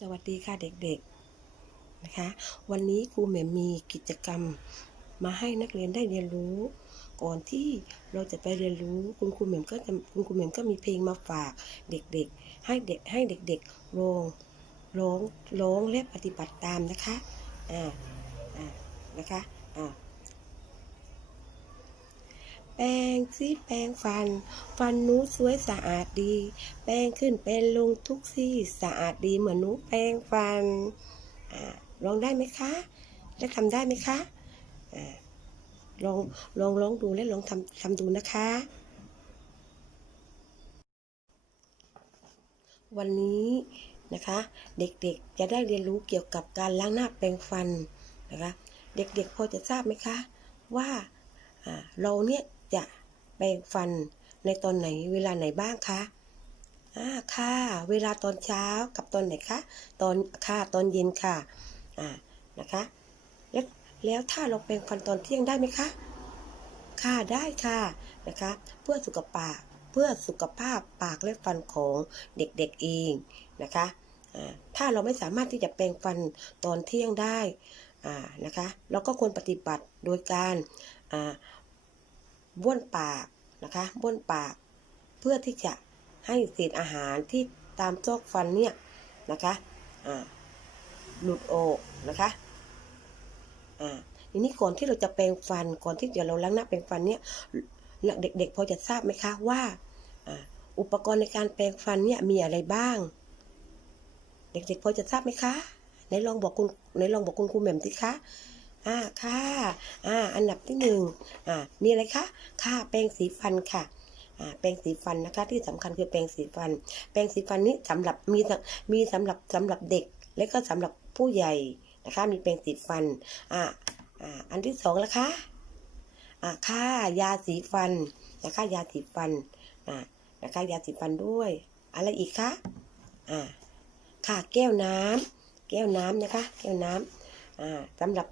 สวัสดีค่ะเด็กๆนะคะวันนี้ครูแหม่มมีกิจกรรมมาให้นักเรียนได้เรียนรู้ ก่อนที่เราจะไปเรียนรู้คุณครูแหม่มก็จะคุณครูแหม่มก็มีเพลงมาฝากเด็กๆ ให้เด็กให้เด็กๆร้องร้องร้องและปฏิบัติตามนะคะอ่าอ่านะคะอ่า แปรงซิแปรงฟัน ฟันหนูสวยสะอาดดี แปรงขึ้นเป็นลงทุกซี่สะอาดดีเหมือนหนูแปรงฟันอลองได้ไหมคะ และทำได้ไหมคะอลองลองลองดูและลองทำทำดูนะคะ วันนี้นะคะ เด็กๆจะได้เรียนรู้เกี่ยวกับการล้างหน้าแปรงฟันนะคะ เด็กๆพอจะทราบไหมคะ ว่าเราเนี่ย จะแปรงฟันในตอนไหนเวลาไหนบ้างคะอ่าค่ะ เวลาตอนเช้ากับตอนไหนคะ ตอนค่ะตอนเย็นค่ะ อ่า นะคะ แล้วแล้วถ้าเราแปรงฟันตอนเที่ยงได้ไหมคะ ค่ะได้ค่ะ นะคะ เพื่อสุขภาพเพื่อสุขภาพปากและฟันของเด็กๆเองนะคะ อ่า ถ้าเราไม่สามารถที่จะแปรงฟันตอนเที่ยงได้ อ่า นะคะ เราก็ควรปฏิบัติโดยการ อ่า บ้วนปากนะคะบ้วนปาก เพื่อที่จะให้เศษอาหารที่ตามซอกฟันเนี่ยนะคะหลุดออกนะคะอ่าทีนี้ก่อนที่เราจะแปรงฟันก่อนที่จะเราล้างหน้าแปรงฟันเนี่ยเด็กๆพอจะทราบไหมคะว่าอ่าอุปกรณ์ในการแปรงฟันเนี่ยมีอะไรบ้าง เด็กๆพอจะทราบไหมคะไหนลองบอกคุณไหนลองบอกคุณครูแหม่มสิคะ อ่าค่ะอ่าอันดับที่หนึ่งอ่ามีอะไรคะค่ะแปรงสีฟันค่ะอ่าแปรงสีฟันนะคะที่สำคัญคือแปรงสีฟัน แปรงสีฟันนี้สำหรับมีมีสำหรับสำหรับเด็ก และก็สำหรับผู้ใหญ่นะคะ มีแปรงสีฟันอ่าอ่าอันที่สองละคะอ่าค่ะยาสีฟันนะคะยาสีฟันอ่านะคะยาสีฟันด้วย อะไรอีกคะอ่าค่ะแก้วน้ำแก้วน้ำนะคะ แก้วน้ำอ่าสำหรับ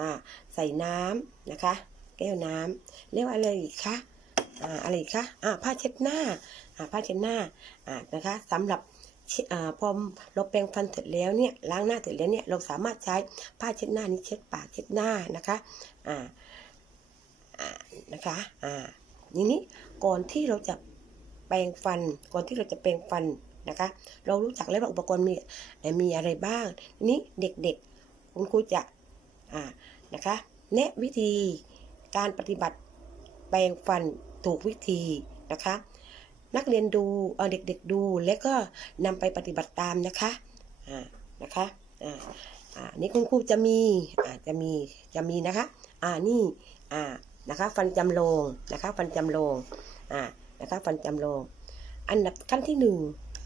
อ่าใส่น้ำนะคะ แก้วน้ำเรียกว่าอะไรอีกคะอ่าอะไรอีกคะอ่าผ้าเช็ดหน้าอ่าผ้าเช็ดหน้าอ่านะคะสำหรับอ่าพอเราแปรงฟันเสร็จแล้วเนี่ยล้างหน้าเสร็จแล้วเนี่ยเราสามารถใช้ผ้าเช็ดหน้านี้เช็ดปากเช็ดหน้านะคะอ่าอ่านะคะอ่าทีนี้ก่อนที่เราจะแปรงฟัน ก่อนที่เราจะแปรงฟันนะคะ เรารู้จักแล้วว่าอุปกรณ์มีมีอะไรบ้างนี้เด็กๆ คุณครูจะ อ่านะคะแนะวิธีการปฏิบัติแปรงฟันถูกวิธีนะคะ นักเรียนดูเเด็กๆดูแล้วก็นำไปปฏิบัติตามนะคะอ่านะคะอ่าอ่านี่คุณครูจะมีอ่าจะมีจะมีนะคะอ่านี่อ่านะคะฟันจำลองนะคะฟันจำลองอ่านะคะฟันจำลอง อันดับขั้นที่หนึ่ง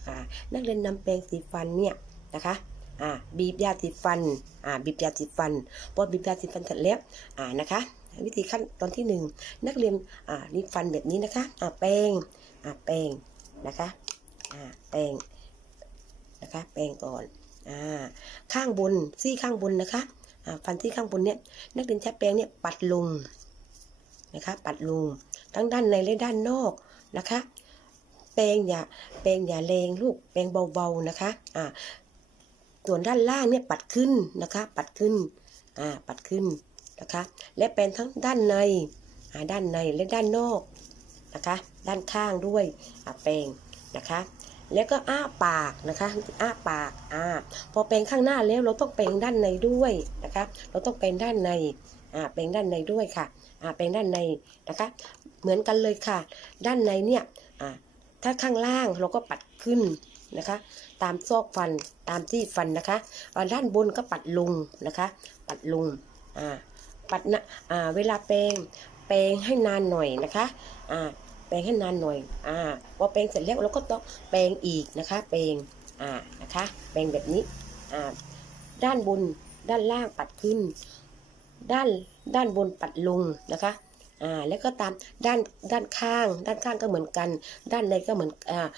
อ่านักเรียนนำแปรงสีฟันเนี่ยนะคะ อ่าบีบยาสีฟันอ่าบีบยาสีฟันพอบีบยาสีฟันเสร็จแล้วอ่านะคะ วิธีขั้นตอนที่หนึ่งนักเรียนอ่านี่ฟันแบบนี้นะคะอ่าแปรงอ่าแปรงนะคะอ่าแปรงนะคะแปรงก่อนอ่าข้างบนซี่ข้างบนนะคะอ่าฟันที่ข้างบนเนี่ยนักเรียนใช้แปรงเนี่ยปัดลงนะคะปัดลงทั้งด้านในและด้านนอกนะคะแปรงอย่าแปรงอย่าแรงลูกแปรงเบาๆนะคะอ่า ส่วนด้านล่างเนี่ยปัดขึ้นนะคะ ปัดขึ้นอ่าปัดขึ้นนะคะ และเป็นทั้งด้านในอ่าด้านในและด้านนอกนะคะ ด้านข้างด้วยอ่าแปรงนะคะ แล้วก็อ้าปากนะคะอ้าปากอ่าพอแปรงข้างหน้าแล้วเราต้องแปรงด้านในด้วยนะคะ เราต้องแปรงด้านในอ่าแปรงด้านในด้วยค่ะอ่าแปรงด้านในนะคะ เหมือนกันเลยค่ะ ด้านในเนี่ยอ่าถ้าข้างล่างเราก็ปัดขึ้นนะคะ ตามซอกฟันตามที่ฟันนะคะด้านบนก็ปัดลงนะคะ ปัดลงอ่าปัดนะอ่าเวลาแปรงแปรงให้นานหน่อยนะคะอ่าแปรงให้นานหน่อยอ่าพอแปรงเสร็จแล้วเราก็ต้องแปรงอีกนะคะ แปรงอ่านะคะแปรงแบบนี้อ่าด้านบนด้านล่างปัดขึ้น ด้านด้านบนปัดลงนะคะอ่าแล้วก็ตามด้านด้านข้าง ด้านข้างก็เหมือนกัน ด้านในก็เหมือนอ่าอ่า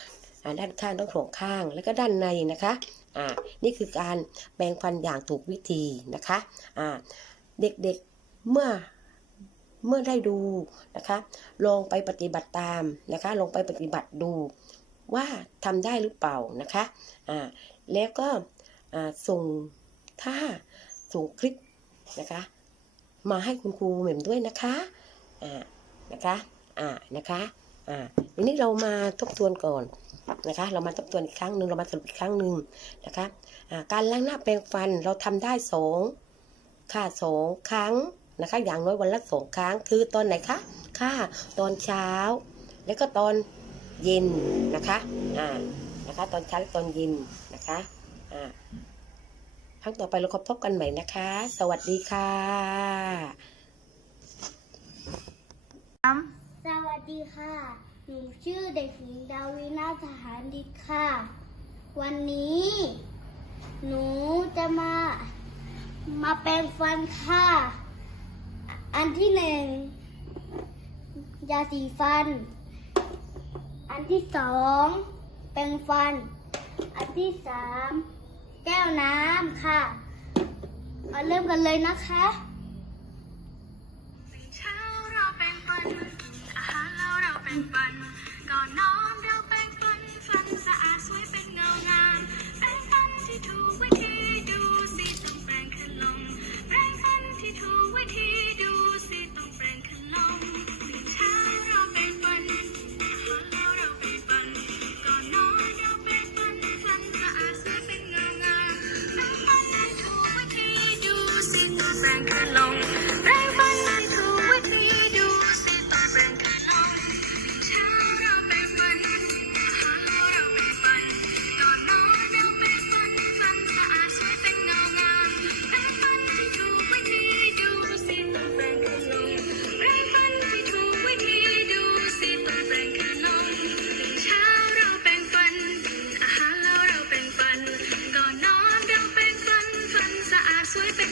ด้านข้างต้องสองข้างแล้วก็ด้านในนะคะอ่านี่คือการแปรงฟันอย่างถูกวิธีนะคะอ่าเด็กๆเมื่อเมื่อได้ดูนะคะลองไปปฏิบัติตามนะคะลองไปปฏิบัติดูว่าทำได้หรือเปล่านะคะอ่าแล้วก็อ่าส่งท่าส่งคลิปนะคะ มาให้คุณครูเหม่มด้วยนะคะอ่านะคะอ่านะคะอ่าทีนี้เรามาทบทวนก่อน นะคะ เรามาทบทวนอีกครั้งหนึ่งเรามาสรุปอีกครั้งหนึ่งนะคะอ่าการล้างหน้าแปรงฟันเราทำได้สองค่ะสองครั้งนะคะ อย่างน้อยวันละสองครั้ง คือตอนไหนคะค่ะตอนเช้า แล้วก็ตอนเย็นนะคะอ่านะคะ ตอนเช้าและตอนเย็นนะคะอ่าครั้งต่อไปเราพบกันใหม่นะคะ สวัสดีค่ะสวัสดีค่ะ หนูชื่อเด็กหญิงดาวินาสหานดิค่ะ วันนี้ หนูจะมามาแปรงฟันค่ะ อันที่หนึ่งยาสีฟัน อันที่สองแปรงฟัน อันที่สามแก้วน้ำค่ะ มาเริ่มกันเลยนะคะ แล้วเราแปรงฟัน ก่อนนอนเราแปรงฟันฟันสะอาดสวยเป็นเงางามแปรงฟันที่ถูกวิธีดูสิต้องแปรงขึ้นลงแปรงฟันที่ถูกวิธีดูสิต้องแปรงขึ้นลงตื่นเช้าเราแปรงฟันอาหารแล้วเราแปรงฟัน ก่อนนอนเราแปรงฟันฟันสะอาดสวยเป็นเงางามแปรงฟันที่ถูกวิธีดูสิต้องแปรงขึ้นลง น